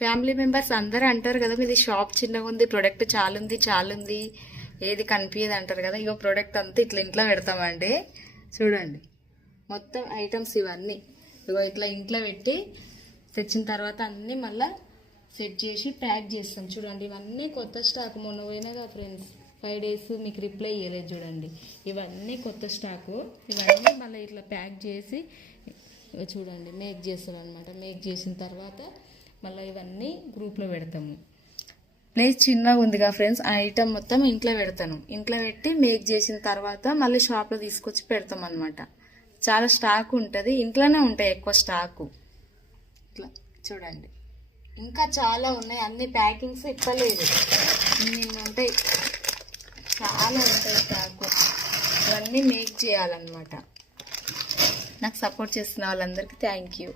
Family members అందరూ అంటారు కదా, మీది షాప్ చిన్నగా ఉంది, ప్రొడక్ట్ చాలుంది, ఏది కనిపించదు అంటారు కదా. ఇగో ప్రొడక్ట్ అంతా ఇట్లా ఇంట్లో పెడతామండి. చూడండి మొత్తం ఐటమ్స్ ఇవన్నీ ఇగో ఇట్లా ఇంట్లో పెట్టి తెచ్చిన తర్వాత అన్నీ మళ్ళీ సెట్ చేసి ప్యాక్ చేస్తాం. చూడండి ఇవన్నీ కొత్త స్టాక్, మొన్న పోయినాగా ఫ్రెండ్స్ 5 days మీకు రిప్లై ఇవ్వలేదు చూడండి. ఇవన్నీ కొత్త స్టాకు. ఇవన్నీ మళ్ళీ ఇట్లా ప్యాక్ చేసి చూడండి మేక్ చేస్తాం అనమాట. మేక్ చేసిన తర్వాత మళ్ళీ ఇవన్నీ గ్రూప్లో పెడతాము. ప్లేస్ చిన్నగా ఉందిగా ఫ్రెండ్స్, ఆ ఐటమ్ మొత్తం ఇంట్లో పెడతాను. ఇంట్లో పెట్టి మేక్ చేసిన తర్వాత మళ్ళీ షాప్లో తీసుకొచ్చి పెడతాం అనమాట. చాలా స్టాక్ ఉంటుంది, ఇంట్లోనే ఉంటాయి ఎక్కువ స్టాకు. ఇట్లా చూడండి ఇంకా చాలా ఉన్నాయి, అన్ని ప్యాకింగ్స్ ఇప్పలేదు, ఇన్ని ఉంటాయి, చాలా ఉంటాయి స్టాకు. ఇవన్నీ మేక్ చేయాలన్నమాట. నాకు సపోర్ట్ చేస్తున్న వాళ్ళందరికీ థ్యాంక్ యూ.